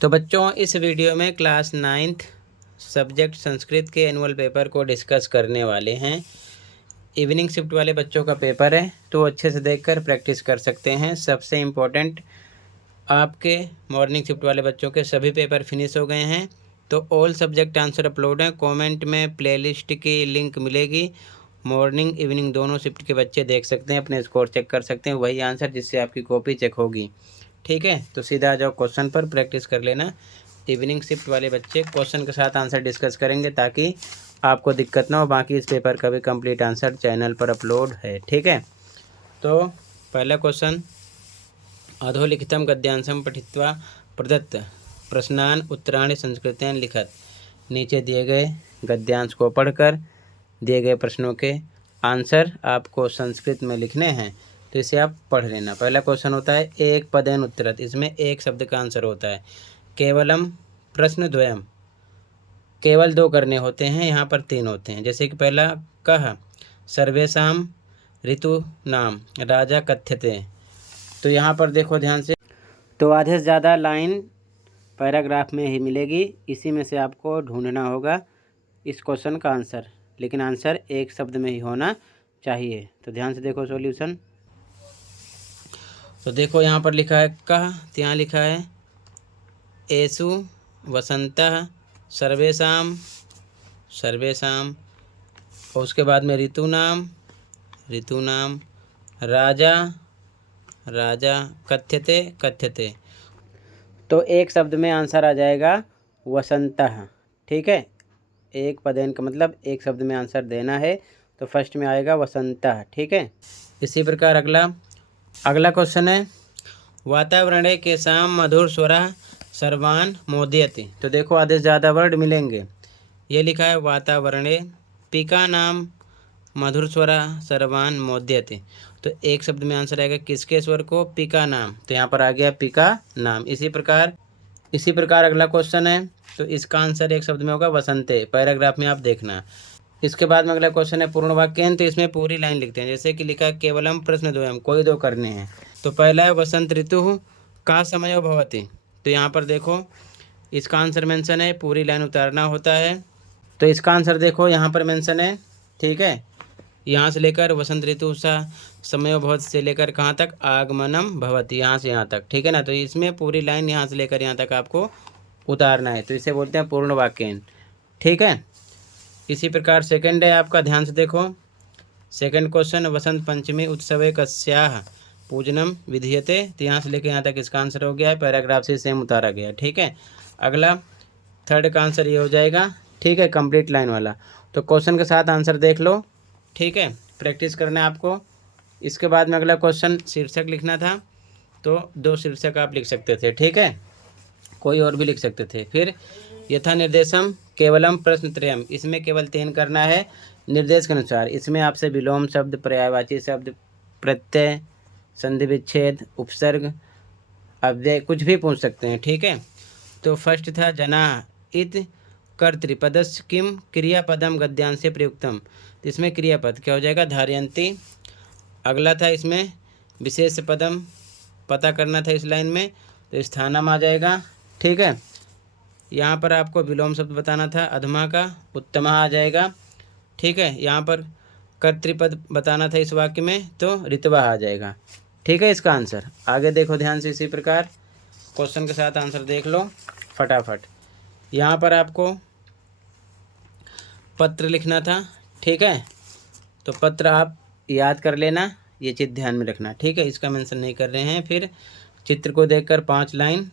तो बच्चों, इस वीडियो में क्लास 9th सब्जेक्ट संस्कृत के एनुअल पेपर को डिस्कस करने वाले हैं। इवनिंग शिफ्ट वाले बच्चों का पेपर है, तो अच्छे से देखकर प्रैक्टिस कर सकते हैं। सबसे इम्पोर्टेंट, आपके मॉर्निंग शिफ्ट वाले बच्चों के सभी पेपर फिनिश हो गए हैं, तो ऑल सब्जेक्ट आंसर अपलोड हैं। कमेंट में प्लेलिस्ट की लिंक मिलेगी। मॉर्निंग इवनिंग दोनों शिफ्ट के बच्चे देख सकते हैं, अपने स्कोर चेक कर सकते हैं, वही आंसर जिससे आपकी कॉपी चेक होगी। ठीक है, तो सीधा आ जाओ क्वेश्चन पर, प्रैक्टिस कर लेना। इवनिंग शिफ्ट वाले बच्चे क्वेश्चन के साथ आंसर डिस्कस करेंगे ताकि आपको दिक्कत ना हो। बाकी इस पेपर का भी कंप्लीट आंसर चैनल पर अपलोड है। ठीक है, तो पहला क्वेश्चन, अधोलिखितं गद्यांशं पठित्वा प्रदत्त प्रश्नान् उत्तराणि संस्कृतेन लिखत। नीचे दिए गए गद्यांश को पढ़कर दिए गए प्रश्नों के आंसर आपको संस्कृत में लिखने हैं, तो इसे आप पढ़ लेना। पहला क्वेश्चन होता है एक पदेन उत्तरत। इसमें एक शब्द का आंसर होता है। केवलम प्रश्न द्वयम, केवल दो करने होते हैं, यहाँ पर तीन होते हैं। जैसे कि पहला, कह सर्वेषाम ऋतु नाम राजा कथ्यते। तो यहाँ पर देखो ध्यान से, तो आधे से ज़्यादा लाइन पैराग्राफ में ही मिलेगी, इसी में से आपको ढूंढना होगा इस क्वेश्चन का आंसर, लेकिन आंसर एक शब्द में ही होना चाहिए। तो ध्यान से देखो सॉल्यूशन। तो देखो यहाँ पर लिखा है कह, तो यहाँ लिखा है एषु वसंतः सर्वेषां सर्वेषां, और उसके बाद में ऋतूनाम राजा राजा कथ्यते कथ्यते। तो एक शब्द में आंसर आ जाएगा वसंतः। ठीक है, एक पदेन का मतलब एक शब्द में आंसर देना है, तो फर्स्ट में आएगा वसंतः। ठीक है, इसी प्रकार अगला क्वेश्चन है वातावरणे केषां मधुर स्वरः सर्वान् मोदयति। तो देखो आधे से ज़्यादा वर्ड मिलेंगे। ये लिखा है वातावरणे पिका नाम मधुर स्वरः सर्वान् मोदयति। तो एक शब्द में आंसर आएगा किसके स्वर को? पिका नाम। तो यहाँ पर आ गया पिका नाम। इसी प्रकार अगला क्वेश्चन है, तो इसका आंसर एक शब्द में होगा वसंते। पैराग्राफ में आप देखना। इसके बाद में अगला क्वेश्चन है पूर्ण वाक्यन। तो इसमें पूरी लाइन लिखते हैं। जैसे कि लिखा है केवलम प्रश्न द्वयम, कोई दो करने हैं। तो पहला है वसंत ऋतु का समयो भवति। तो यहाँ पर देखो इसका आंसर मेंशन है, पूरी लाइन उतारना होता है। तो इसका आंसर देखो यहाँ पर मेंशन है। ठीक है, यहाँ से लेकर वसंत ऋतु सा समयो भवति से लेकर कहाँ तक? आगमनम भवति, यहाँ से यहाँ तक। ठीक है ना, तो इसमें पूरी लाइन यहाँ से लेकर यहाँ तक आपको उतारना है, तो इसे बोलते हैं पूर्ण वाक्यन। ठीक है, इसी प्रकार सेकंड है आपका, ध्यान से देखो। सेकंड क्वेश्चन, वसंत पंचमी उत्सवे कस्याः पूजनम विधीयते। तो यहाँ से लेकर यहाँ तक इसका आंसर हो गया है, पैराग्राफ से सेम उतारा गया है। ठीक है, अगला थर्ड का आंसर ये हो जाएगा। ठीक है, कंप्लीट लाइन वाला। तो क्वेश्चन के साथ आंसर देख लो। ठीक है, प्रैक्टिस करना है आपको। इसके बाद में अगला क्वेश्चन शीर्षक लिखना था, तो दो शीर्षक आप लिख सकते थे। ठीक है, कोई और भी लिख सकते थे। फिर यथा निर्देशम केवलम प्रश्न त्रयम, इसमें केवल 3 करना है निर्देश के अनुसार। इसमें आपसे विलोम शब्द, पर्यायवाची शब्द, प्रत्यय, संधि विच्छेद, उपसर्ग, अव्यय कुछ भी पूछ सकते हैं। ठीक है, तो फर्स्ट था जना इत कर्तृपदस्य किम क्रियापदम गद्यांश से प्रयुक्तम। तो इसमें क्रियापद क्या हो जाएगा? धारयन्ति। अगला था इसमें विशेष पदम पता करना था इस लाइन में, तो स्थानम आ जाएगा। ठीक है, यहाँ पर आपको विलोम शब्द बताना था, अधमा का उत्तमा आ जाएगा। ठीक है, यहाँ पर कर्तृपद बताना था इस वाक्य में, तो ऋतवा आ जाएगा। ठीक है, इसका आंसर आगे देखो ध्यान से। इसी प्रकार क्वेश्चन के साथ आंसर देख लो फटाफट। यहाँ पर आपको पत्र लिखना था। ठीक है, तो पत्र आप याद कर लेना, ये चीज़ ध्यान में रखना। ठीक है, इसका मेंशन नहीं कर रहे हैं। फिर चित्र को देखकर 5 लाइन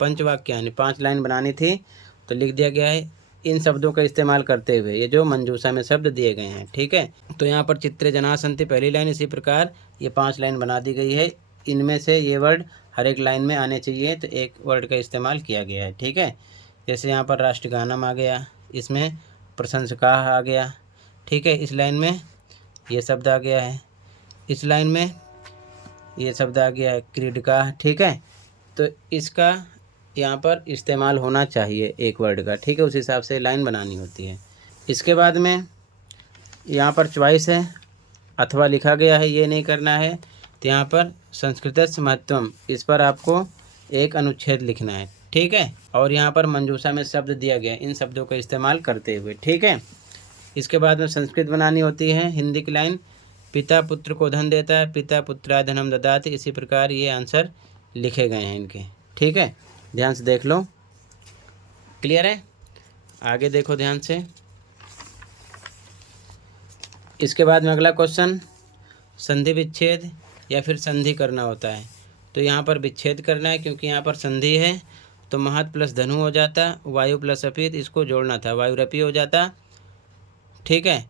पंचवाक्य यानी 5 लाइन बनानी थी, तो लिख दिया गया है इन शब्दों का इस्तेमाल करते हुए, ये जो मंजूषा में शब्द दिए गए हैं। ठीक है, तो यहाँ पर चित्रे जना सन्ति पहली लाइन, इसी प्रकार ये 5 लाइन बना दी गई है। इनमें से ये वर्ड हर एक लाइन में आने चाहिए, तो एक वर्ड का इस्तेमाल किया गया है। ठीक है, जैसे यहाँ पर राष्ट्रगानम आ गया, इसमें प्रशंसकाः आ गया। ठीक है, इस लाइन में ये शब्द आ गया है, इस लाइन में ये शब्द आ गया है क्रीडका। ठीक है, तो इसका यहाँ पर इस्तेमाल होना चाहिए एक वर्ड का। ठीक है, उस हिसाब से लाइन बनानी होती है। इसके बाद में यहाँ पर चॉइस है, अथवा लिखा गया है, ये नहीं करना है। तो यहाँ पर संस्कृतस्य महत्वम, इस पर आपको एक अनुच्छेद लिखना है। ठीक है। और यहाँ पर मंजूषा में शब्द दिया गया, इन शब्दों का इस्तेमाल करते हुए, ठीक है। इसके बाद में संस्कृत बनानी होती है। हिंदी की लाइन, पिता पुत्र को धन देता है, पिता पुत्राय धनम ददाति। इसी प्रकार ये आंसर लिखे गए हैं इनके, ठीक है। ध्यान से देख लो, क्लियर है। आगे देखो ध्यान से। इसके बाद में अगला क्वेश्चन, संधि विच्छेद या फिर संधि करना होता है। तो यहाँ पर विच्छेद करना है, क्योंकि यहाँ पर संधि है। तो महत प्लस धनु हो जाता, वायु प्लस अपित, इसको जोड़ना था, वायुरपी हो जाता, ठीक है।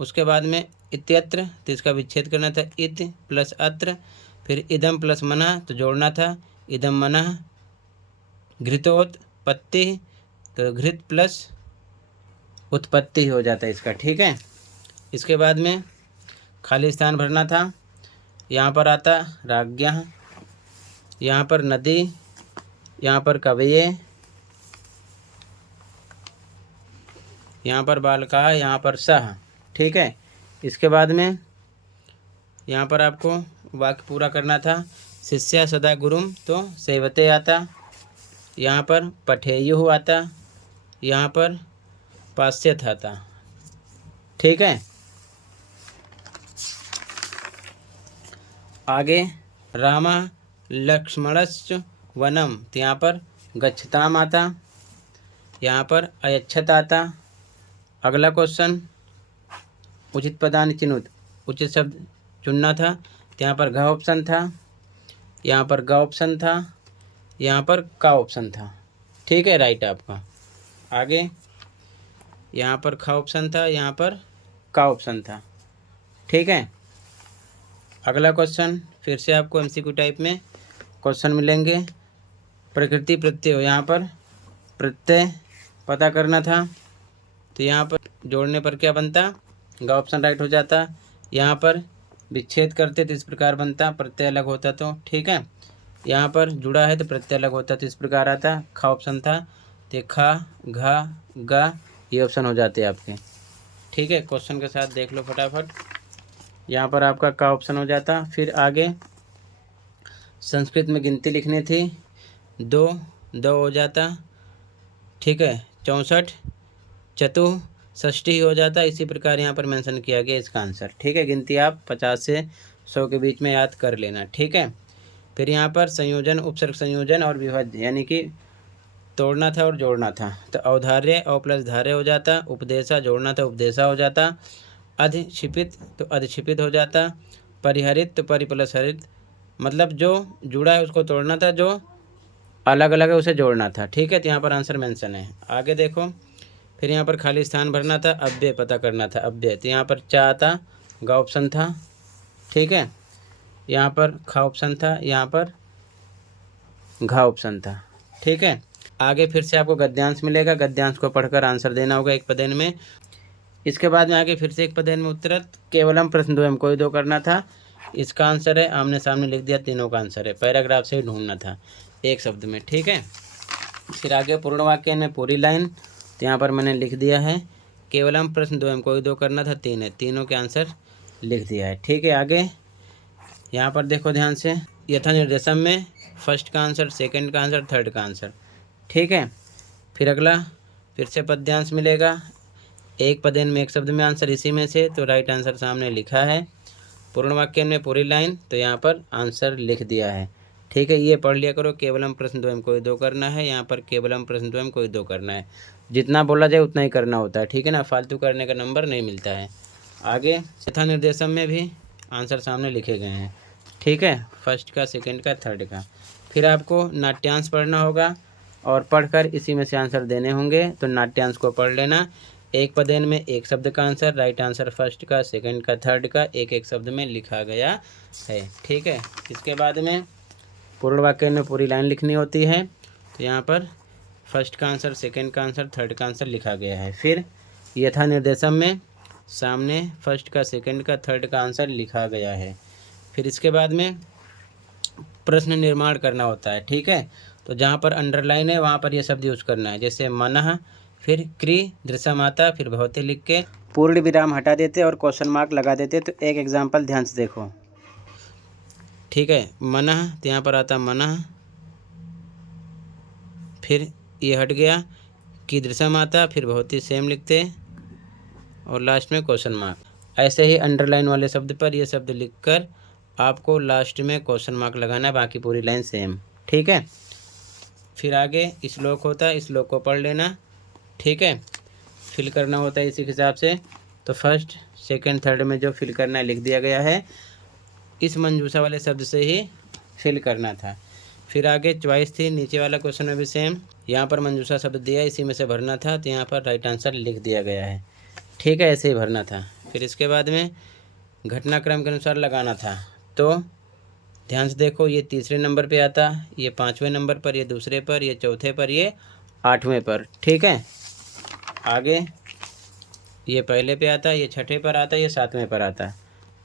उसके बाद में इत्यत्र, तो इसका विच्छेद करना था, इत प्लस अत्र। फिर इदम प्लस मनः, तो जोड़ना था, इदम मनः। घृतोत्पत्ति, तो घृत प्लस उत्पत्ति हो जाता है इसका, ठीक है। इसके बाद में खाली स्थान भरना था। यहाँ पर आता राज्ञः, यहाँ पर नदी, यहाँ पर कवये, यहाँ पर बालका, यहाँ पर सह, ठीक है। इसके बाद में यहाँ पर आपको वाक्य पूरा करना था। शिष्य सदा गुरुम, तो सेवते आता। यहाँ पर पठेयुः आता, यहाँ पर पास्यथ आता, ठीक है। आगे रामा लक्ष्मणश्च वनम, तो यहाँ पर गच्छताम आता, यहाँ पर अयच्छत आता। अगला क्वेश्चन, उचित पदानि चिनुत, उचित शब्द चुनना था। तो यहाँ पर घ ऑप्शन था, यहाँ पर ग ऑप्शन था, यहाँ पर का ऑप्शन था, ठीक है, राइट आपका। आगे यहाँ पर ख ऑप्शन था, यहाँ पर का ऑप्शन था, ठीक है। अगला क्वेश्चन, फिर से आपको एमसीक्यू टाइप में क्वेश्चन मिलेंगे। प्रकृति प्रत्यय हो, यहाँ पर प्रत्यय पता करना था। तो यहाँ पर जोड़ने पर क्या बनता, ग ऑप्शन राइट हो जाता। यहाँ पर विच्छेद करते तो इस प्रकार बनता, प्रत्यय अलग होता तो, ठीक है। यहाँ पर जुड़ा है तो प्रत्यय अलग होता तो इस प्रकार आता, ख ऑप्शन था। तो खा, घा, गा, ये ऑप्शन हो जाते आपके, ठीक है। क्वेश्चन के साथ देख लो फटाफट। यहाँ पर आपका का ऑप्शन हो जाता। फिर आगे संस्कृत में गिनती लिखनी थी, 2 हो जाता, ठीक है। 64 चतुष्षष्टि हो जाता। इसी प्रकार यहाँ पर मेंशन किया गया इसका आंसर, ठीक है। गिनती आप 50 से 100 के बीच में याद कर लेना, ठीक है। फिर यहाँ पर संयोजन, उपसर्ग संयोजन और विभाज्य, यानी कि तोड़ना था और जोड़ना था। तो औधार्य औ प्लस धार्य हो जाता, उपदेशा जोड़ना था, उपदेशा हो जाता। अधिक्षिपित, तो अधिक्षिपित हो जाता। परिहरित, तो परि प्लस हरित, मतलब जो जुड़ा है उसको तोड़ना था, जो अलग अलग है उसे जोड़ना था, ठीक है। तो यहाँ पर आंसर मेंशन है। आगे देखो, फिर यहाँ पर खाली स्थान भरना था, अव्यय पता करना था, अव्यय। तो यहाँ पर चा आता, ग ऑप्शन था, ठीक है। यहाँ पर ख ऑप्शन था, यहाँ पर घ ऑप्शन था, ठीक है। आगे फिर से आपको गद्यांश मिलेगा, गद्यांश को पढ़कर आंसर देना होगा एक पदेन में। इसके बाद में आगे फिर से एक पदेन में उत्तर, केवलम प्रश्न द्वयम, कोई दो करना था। इसका आंसर है, आमने सामने लिख दिया, तीनों का आंसर है। पैराग्राफ से ही ढूंढना था एक शब्द में, ठीक है। फिर आगे पूर्ण वाक्य में पूरी लाइन, तो यहाँ पर मैंने लिख दिया है केवलम प्रश्न द्वयम, कोई दो करना था, 3 है, तीनों के आंसर लिख दिया है, ठीक है। आगे यहाँ पर देखो ध्यान से, यथा निर्देशम में फर्स्ट का आंसर, सेकंड का आंसर, थर्ड का आंसर, ठीक है। फिर अगला फिर से पद्यांश मिलेगा, एक पदेन में एक शब्द में आंसर इसी में से, तो राइट आंसर सामने लिखा है। पूर्ण वाक्य में पूरी लाइन, तो यहाँ पर आंसर लिख दिया है, ठीक है। ये पढ़ लिया करो, केवलम प्रश्न द्वयम कोई दो करना है, यहाँ पर केवलम प्रश्न द्वयम कोई दो करना है। जितना बोला जाए उतना ही करना होता है, ठीक है ना, फालतू करने का नंबर नहीं मिलता है। आगे यथा निर्देशम में भी आंसर सामने लिखे गए हैं, ठीक है, फर्स्ट का, सेकंड का, थर्ड का। फिर आपको नाट्यांश पढ़ना होगा और पढ़कर इसी में से आंसर देने होंगे। तो नाट्यांश को पढ़ लेना, एक पदेन में एक शब्द का आंसर, राइट आंसर फर्स्ट का, सेकंड का, थर्ड का, एक एक शब्द में लिखा गया है, ठीक है। इसके बाद में पूर्ण वाक्य में पूरी लाइन लिखनी होती है। तो यहाँ पर फर्स्ट का आंसर, सेकंड का आंसर, थर्ड का आंसर लिखा गया है। फिर यथा निर्देशम में सामने फर्स्ट का, सेकंड का, थर्ड का आंसर लिखा गया है। फिर इसके बाद में प्रश्न निर्माण करना होता है, ठीक है। तो जहाँ पर अंडरलाइन है वहाँ पर यह शब्द यूज करना है, जैसे मनः, फिर क्री दृश्यमाता, फिर भवते लिख के पूर्ण विराम हटा देते और क्वेश्चन मार्क लगा देते। तो एक एग्जाम्पल ध्यान से देखो, ठीक है। मनः, तो यहाँ पर आता मनः, फिर ये हट गया, कीदृशम आता, फिर बहुत ही सेम लिखते और लास्ट में क्वेश्चन मार्क। ऐसे ही अंडरलाइन वाले शब्द पर ये शब्द लिखकर आपको लास्ट में क्वेश्चन मार्क लगाना है, बाकी पूरी लाइन सेम। ठीक है, फिर आगे श्लोक होता है, श्लोक को पढ़ लेना। ठीक है, फिल करना होता है इसी के हिसाब से। तो फर्स्ट सेकंड थर्ड में जो फिल करना है लिख दिया गया है, इस मंजूषा वाले शब्द से ही फिल करना था। फिर आगे चॉइस थी, नीचे वाला क्वेश्चन में भी सेम, यहाँ पर मंजूषा शब्द दिया, इसी में से भरना था, तो यहाँ पर राइट आंसर लिख दिया गया है। ठीक है, ऐसे ही भरना था। फिर इसके बाद में घटनाक्रम के अनुसार लगाना था। तो ध्यान से देखो, ये तीसरे नंबर पे आता, ये पाँचवें नंबर पर, ये दूसरे पर, ये चौथे पर, ये आठवें पर। ठीक है, आगे ये पहले पे आता, ये छठे पर आता, ये सातवें पर आता।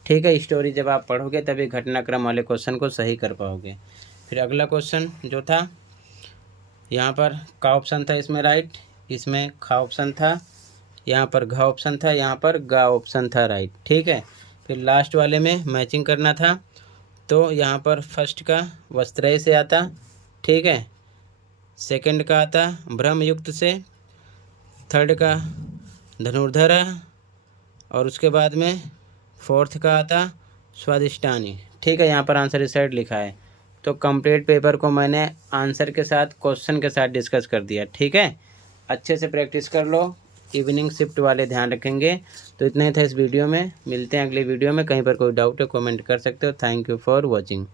ठीक है, स्टोरी जब आप पढ़ोगे तभी घटनाक्रम वाले क्वेश्चन को सही कर पाओगे। फिर अगला क्वेश्चन जो था, यहाँ पर का ऑप्शन था, इसमें राइट, इसमें खा ऑप्शन था, यहाँ पर घा ऑप्शन था, यहाँ पर गा ऑप्शन था राइट। ठीक है, फिर लास्ट वाले में मैचिंग करना था। तो यहाँ पर फर्स्ट का वस्त्रय से आता। ठीक है, सेकंड का आता ब्रह्मयुक्त से, थर्ड का धनुर्धर, और उसके बाद में फोर्थ का आता स्वादिष्टानी। ठीक है, यहाँ पर आंसर इस साइड लिखा है। तो कंप्लीट पेपर को मैंने आंसर के साथ क्वेश्चन के साथ डिस्कस कर दिया। ठीक है, अच्छे से प्रैक्टिस कर लो, इवनिंग शिफ्ट वाले ध्यान रखेंगे। तो इतना ही था इस वीडियो में, मिलते हैं अगले वीडियो में। कहीं पर कोई डाउट है कमेंट कर सकते हो। Thank you for watching.